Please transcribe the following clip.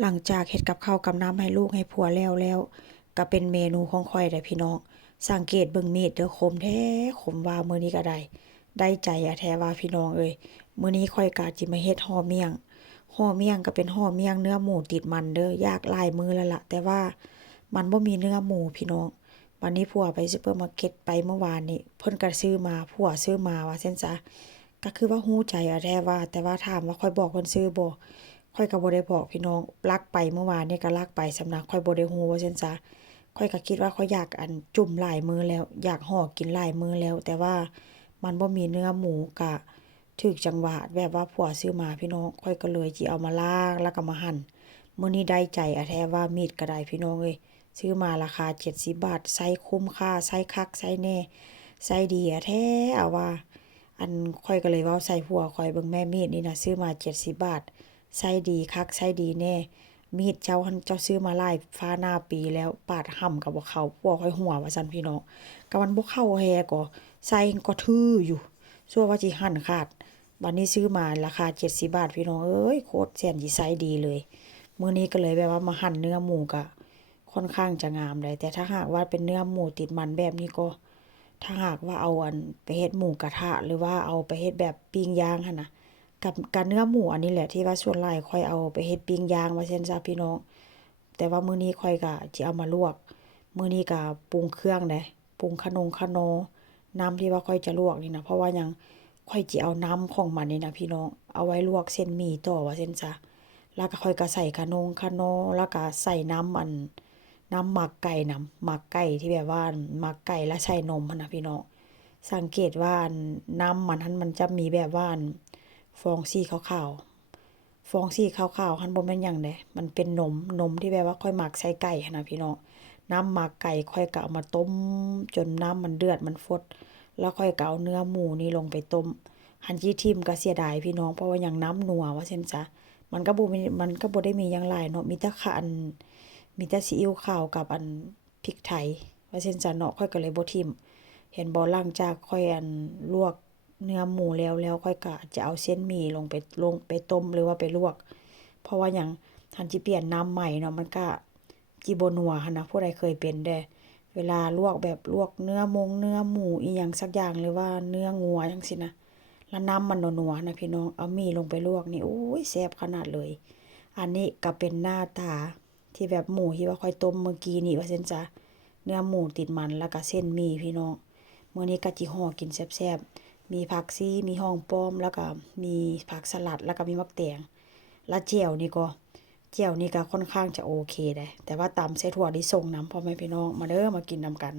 หลังจากเฮ็ดกับข้าวกับน้ำให้ลูกให้ผัวแล้วก็เป็นเมนูของข้อยเด้อพี่น้องสังเกตเบิ่งมีดเด้อคมแท้คมว่ามื้อนี้ก็ได้ใจอะแท้ว่าพี่น้องเอ้ยมื้อนี้ข้อยก็จิมาเฮ็ดห่อเมี่ยงก็เป็นห่อเมี่ยงเนื้อหมูติดมันเด้อยากหลายมื้อแล้วล่ะแต่ว่ามันบ่มีเนื้อหมูพี่น้องวันนี้ผัวไปซุปเปอร์มาร์เก็ตไปเมื่อวานนี้เพิ่นก็ซื้อมาผัวซื้อมาว่าซั่นซะก็คือว่าฮู้ใจอะแท้ว่าแต่ว่าถามว่าข้อยบอกเพิ่นซื้อบ่ ข้อยก็บ่ได้บอกพี่น้องลักไปเมื่อวานนี้ก็ลักไปสำนักข้อยบ่ได้ฮู้ว่าซั่นซะข้อยก็คิดว่าข้อยอยากจุ่มหลายมื้อแล้วอยากห่อกินหลายมื้อแล้วแต่ว่ามันบ่มีเนื้อหมูก็ถูกจังหวะแบบว่าผัวซื้อมาพี่น้องข้อยก็เลยสิเอามาล้างแล้วก็มาหั่นมื้อนี้ได้ใจอะแท้ว่ามีดก็ได้พี่น้องเอ้ยซื้อมาราคา70บาทไซซ์คุ้มค่าไซซ์คักไซซ์แน่ไซซ์ดีอะแท้อะว่าข้อยก็เลยเว้าใส่ผัวข้อยเบิ่งแม่มีดนี่น่ะซื้อมา70บาท ไส้ดีคักไส้ดีแน่มีดเจ้าหั้นเจ้าซื้อมาหลายฟ้าหน้าปีแล้วปาดห่ำก็บ่เข้าพวกข้อยหัวว่าซั่นพี่น้องก็มันบ่เข้าแฮก็ไส้ก็ทื่ออยู่ซั่วว่าสิหั่นขาดบัดนี้ซื้อมาราคา70บาทพี่น้องเอ้ยโคตรแสนสิไส้ดีเลยมื้อนี้ก็เลยแบบว่ามาหั่นเนื้อหมูก็ค่อนข้างจะงามเลยแต่ถ้าหากว่าเป็นเนื้อหมูติดมันแบบนี้ก็ถ้าหากว่าเอาไปเฮ็ดหมูกระทะหรือว่าเอาไปเฮ็ดแบบปิ้งย่างหั่นน่ะ กับเนื้อหมูอันนี้แหละที่ว่าส่วนหลายข้อยเอาไปเฮ็ดปิ้งย่างว่าซั่นซะพี่น้องแต่ว่ามื้อนี้ข้อยก็สิเอามาลวกมื้อนี้ก็ปรุงเครื่องเด้ปรุงคะนอน้ำที่ว่าข้อยจะลวกนี่นะเพราะว่าหยังข้อยสิเอาน้ำของมันนี่นะพี่น้องเอาไว้ลวกเส้นหมี่ต่อว่าซั่นซะแล้วก็ข้อยก็ใส่คะนอแล้วก็ใส่น้ำหมักไก่น่ะหมักไก่ที่แบบว่าหมักไก่แล้วใส่นมหั้นน่ะพี่น้องสังเกตว่าน้ำมันหั้นมันจะมีแบบว่าฟองสีขาวๆฟองสีขาวๆหั้นบ่แม่นหยังเดะมันเป็นนมที่แบบว่าข้อยหมักใส่ไก่หั้นน่ะพี่น้องน้ำหมักไก่ข้อยก็เอามาต้มจนน้ำมันเดือดมันฟดแล้วค่อยก็เอาเนื้อหมูนี่ลงไปต้มหันสิทิ่มก็เสียดายพี่น้องเพราะว่าหยังน้ำนัวว่าซั่นซะมันก็บ่ได้มีหยังหลายเนาะมีแต่มีแต่ซีอิ๊วขาวกับพริกไทยว่าซั่นซะเนาะข้อยก็เลยบ่ทิ่มเห็นบ่หลังจากข้อยลวก เนื้อหมูแล้วค่อยก็จะเอาเส้นหมี่ลงไปต้มหรือว่าไปลวกเพราะว่าหยังหั้นสิเปลี่ยนน้ำใหม่เนาะมันก็สิบ่นัวหั้นนะผู้ใดเคยเป็นเด้เวลาลวกแบบลวกเนื้อหมูอิหยังสักอย่างหรือว่าเนื้องัวจังซี้นะแล้วน้ำมันนัวๆนะพี่น้องเอาหมี่ลงไปลวกนี่โอ้ยแซ่บขนาดเลยอันนี้ก็เป็นหน้าตาที่แบบหมูที่ว่าข้อยต้มเมื่อกี้นี่ว่าซั่นจ้ะเนื้อหมูติดมันแล้วก็เส้นหมี่พี่น้องมื้อนี้ก็จิห่อกินแซ่บๆ มีผักชีมีห้องป้อมแล้วก็มีผักสลัดแล้วก็มีมะแตงแล้วเจียวนี่ก็ค่อนข้างจะโอเคเดะแต่ว่าตำใส่ถั่วลิสงนำพ่อแม่พี่น้องมาเด้อมากินนำกัน